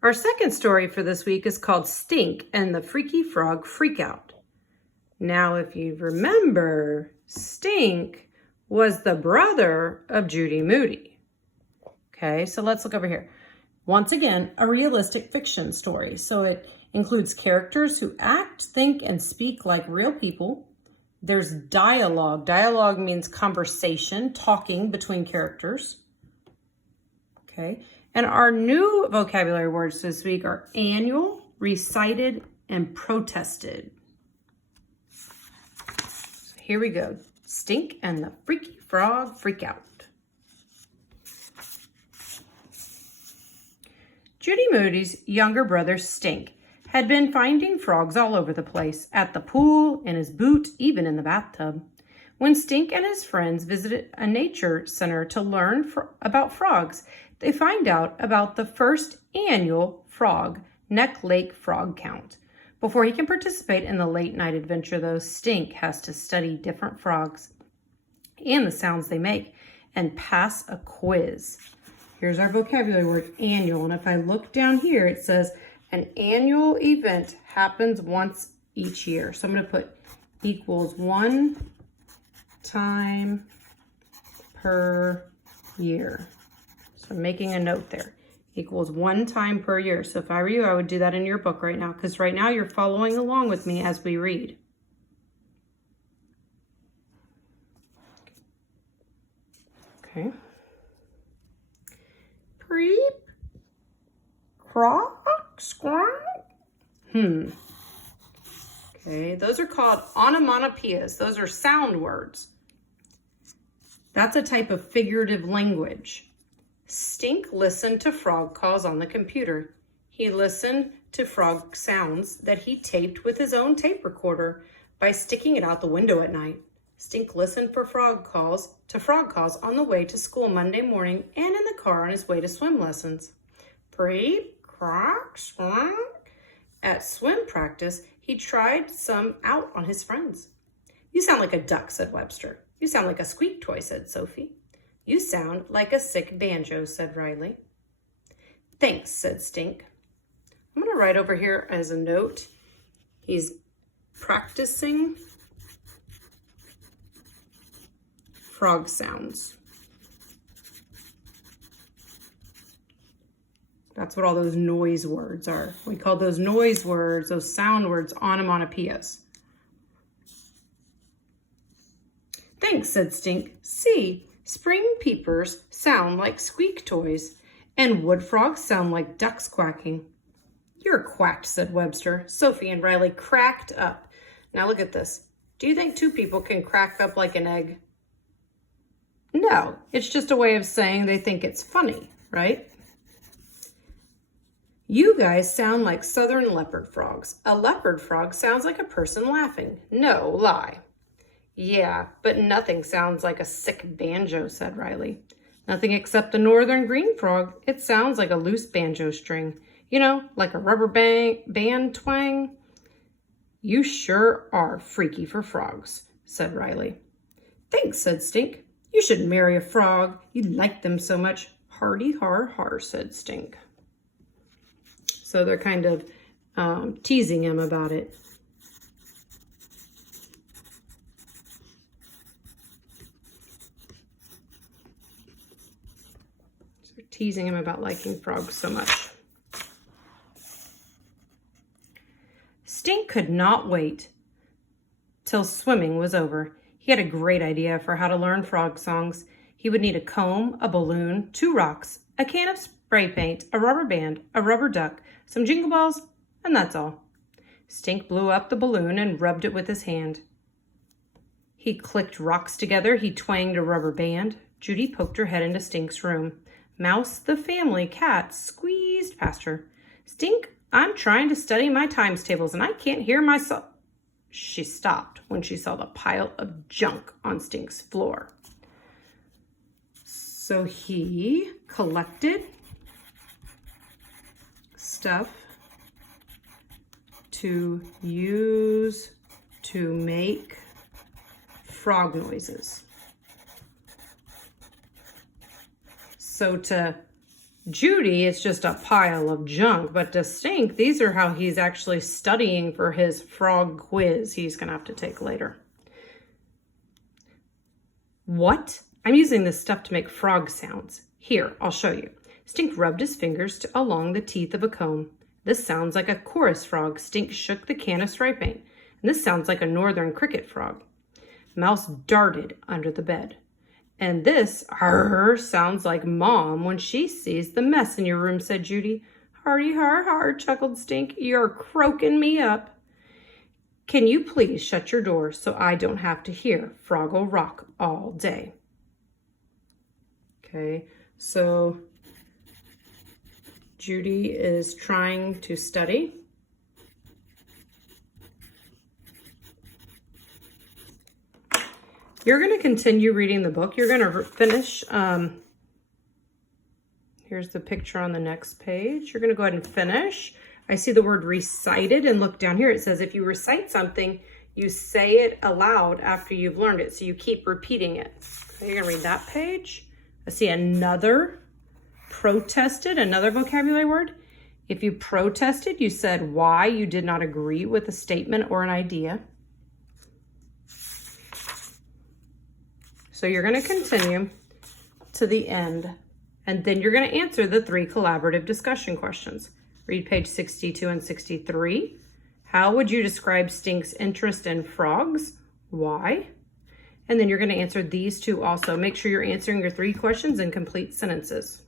Our second story for this week is called Stink and the Freaky Frog Freakout. Now, if you remember, Stink was the brother of Judy Moody. Okay, so let's look over here. Once again, a realistic fiction story. So it includes characters who act, think, and speak like real people. There's dialogue. Dialogue means conversation, talking between characters. Okay, and our new vocabulary words this week are annual, recited, and protested. So here we go. Stink and the Freaky Frog Freakout. Judy Moody's younger brother, Stink, had been finding frogs all over the place, at the pool, in his boot, even in the bathtub. When Stink and his friends visited a nature center to learn about frogs, they find out about the first annual Neck Lake frog count. Before he can participate in the late night adventure, though, Stink has to study different frogs and the sounds they make and pass a quiz. Here's our vocabulary word, annual. And if I look down here, it says an annual event happens once each year. So I'm going to put equals one time per year. So I'm making a note there. Equals one time per year. So if I were you, I would do that in your book right now, because right now you're following along with me as we read. Okay. Creep, croak, squawk. Okay, those are called onomatopoeias. Those are sound words. That's a type of figurative language. Stink listened to frog calls on the computer. He listened to frog sounds that he taped with his own tape recorder by sticking it out the window at night. Stink listened for frog calls on the way to school Monday morning and in the car on his way to swim lessons. Preep, croak, squawk. At swim practice, he tried some out on his friends. You sound like a duck, said Webster. You sound like a squeak toy, said Sophie. You sound like a sick banjo, said Riley. Thanks, said Stink. I'm going to write over here as a note. He's practicing frog sounds. That's what all those noise words are. We call those noise words, those sound words, onomatopoeias. Thanks, said Stink. See, spring peepers sound like squeak toys, and wood frogs sound like ducks quacking. You're quacked, said Webster. Sophie and Riley cracked up. Now look at this. Do you think two people can crack up like an egg? No, it's just a way of saying they think it's funny, right? You guys sound like southern leopard frogs. A leopard frog sounds like a person laughing. No lie. Yeah, but nothing sounds like a sick banjo, said Riley. Nothing except the northern green frog. It sounds like a loose banjo string. You know, like a rubber band twang. You sure are freaky for frogs, said Riley. Thanks, said Stink. You should marry a frog. You like them so much. Hardy har har, said Stink. So they're kind of teasing him about it. So they're teasing him about liking frogs so much. Stink could not wait till swimming was over. He had a great idea for how to learn frog songs. He would need a comb, a balloon, 2 rocks, a can of spray paint, a rubber band, a rubber duck, some jingle balls, and that's all. Stink blew up the balloon and rubbed it with his hand. He clicked rocks together. He twanged a rubber band. Judy poked her head into Stink's room. Mouse, the family cat, squeezed past her. Stink, I'm trying to study my times tables and I can't hear myself. She stopped when she saw the pile of junk on Stink's floor. So he collected stuff to use to make frog noises. So to Judy, it's just a pile of junk, but to Stink, these are how he's actually studying for his frog quiz he's going to have to take later. What? I'm using this stuff to make frog sounds. Here, I'll show you. Stink rubbed his fingers along the teeth of a comb. This sounds like a chorus frog. Stink shook the can of stripe paint. And this sounds like a northern cricket frog. Mouse darted under the bed. And this, sounds like Mom when she sees the mess in your room, said Judy. Hardy har har, chuckled Stink. You're croaking me up. Can you please shut your door so I don't have to hear Froggle Rock all day? Okay, so Judy is trying to study. You're going to continue reading the book. You're going to finish. Here's the picture on the next page. You're going to go ahead and finish. I see the word recited, and look down here. It says if you recite something, you say it aloud after you've learned it. So you keep repeating it. Okay, you're going to read that page. I see another protested, another vocabulary word. If you protested, you said why you did not agree with a statement or an idea. So you're going to continue to the end, and then you're going to answer the 3 collaborative discussion questions. Read page 62 and 63. How would you describe Stink's interest in frogs? Why? And then you're going to answer these 2 also. Make sure you're answering your 3 questions in complete sentences.